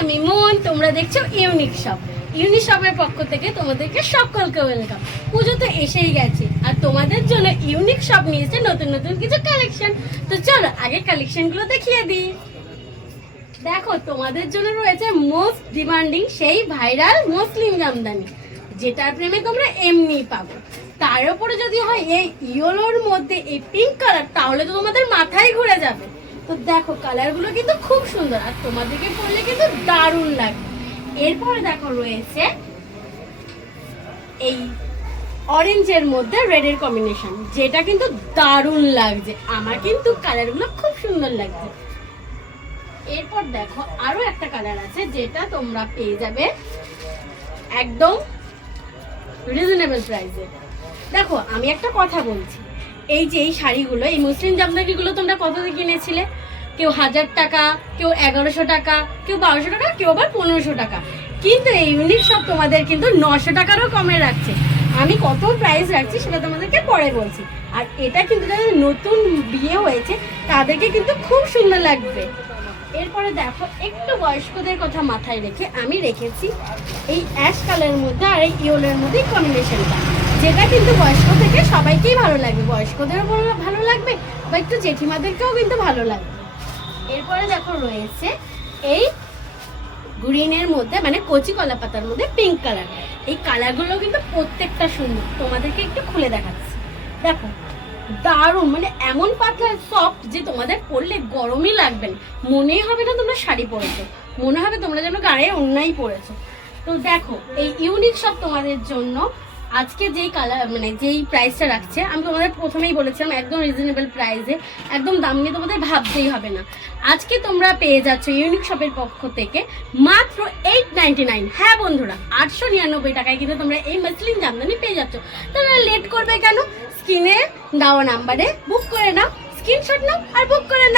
আমি মন, তোমরা দেখছো ইউনিক শপ। ইউনিক শপের পক্ষ থেকে তোমাদেরকে সকলকে ওয়েলকাম। পুজো তো এসেই গেছে আর তোমাদের জন্য ইউনিক শপ নিয়েছে নতুন নতুন কিছু কালেকশন। তো চলো আগে কালেকশনগুলো দেখিয়ে দিই। দেখো তোমাদের জন্য রয়েছে মোস্ট ডিমান্ডিং সেই ভাইরাল মুসলিম জামদানি, যেটার প্রেমে তোমরা এমনি পাবো। তার উপরে যদি হয় এই ইয়েলোর মধ্যে এই পিঙ্ক কালার, তাহলে তো তোমাদের মাথায় ঘুরে যাবে। তো দেখো কালারগুলো কিন্তু খুব সুন্দর আর তোমাদেরকে পরলে কিন্তু দারুণ লাগবে। এরপরে দেখো রয়েছে এই অরেঞ্জের মধ্যে রেডের কম্বিনেশন, যেটা কিন্তু দারুণ লাগছে। আমার কিন্তু কালারগুলো খুব সুন্দর লাগছে। এরপর দেখো আরো একটা কালার আছে, যেটা তোমরা পেয়ে যাবে একদম রিজনেবল প্রাইসে। দেখো আমি একটা কথা বলছি, এই যে এই শাড়িগুলো, এই মুসলিম জামদানিগুলো তোমরা কত দিয়ে কিনেছিলে? কেউ 1000 টাকা, কেউ 1100 টাকা, কেউ 1200 টাকা, কেউ আবার 1500 টাকা। কিন্তু এই ইউনিক শপ তোমাদের কিন্তু 900 টাকারও কমে রাখছে। আমি কত প্রাইস রাখছি সেটা তোমাদেরকে পরে বলছি। আর এটা কিন্তু যাদের নতুন বিয়ে হয়েছে তাদেরকে কিন্তু খুব সুন্দর লাগবে। এরপরে দেখো একটু বয়স্কদের কথা মাথায় রেখে আমি রেখেছি এই অ্যাশ কালারের মধ্যে আর এই ইয়েলোর মধ্যে কম্বিনেশনটা, যেটা কিন্তু বয়স্ক থেকে সবাইকেই ভালো লাগবে। বয়স্কদেরও ভালো লাগবে বা একটু জেঠিমাদেরকেও কিন্তু ভালো লাগবে। এরপরে দেখো রয়েছে এই গ্রিনের মধ্যে মানে কচি কলা পাতার মধ্যে পিঙ্ক কালার। এই কালারগুলো কিন্তু প্রত্যেকটা সুন্দর, তোমাদেরকে একটু খুলে দেখাচ্ছি। দেখো দারুণ, মানে এমন পাতলা সফট যে তোমাদের পরলে গরমই লাগবে না, মনেই হবে না তোমরা শাড়ি পরেছো, মনে হবে তোমরা যেন গায়ে অন্যায় পরেছো। তো দেখো এই ইউনিক শপ তোমাদের জন্য আজকে যেই কালার মানে যেই প্রাইসটা রাখছে, আমি তোমাদের প্রথমেই বলেছিলাম একদম রিজনেবল প্রাইসে, একদম দাম নিয়ে তোমাদের ভাবতেই হবে না। আজকে তোমরা পেয়ে যাচ্ছ ইউনিক শপের পক্ষ থেকে মাত্র 899। হ্যাঁ বন্ধুরা, 899 টাকায় কিন্তু তোমরা এই মুসলিম জামদানি পেয়ে যাচ্ছ। তোমরা লেট করবে কেন? স্ক্রিনে দেওয়া নাম্বারে বুক করে নাও, স্ক্রিনশট নাও আর বুক করে নাও।